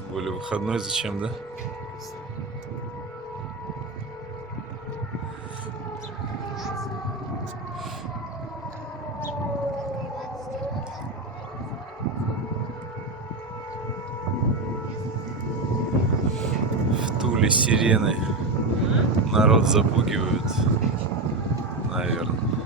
Тем более выходной зачем, да? В Туле сирены народ запугивают, наверное.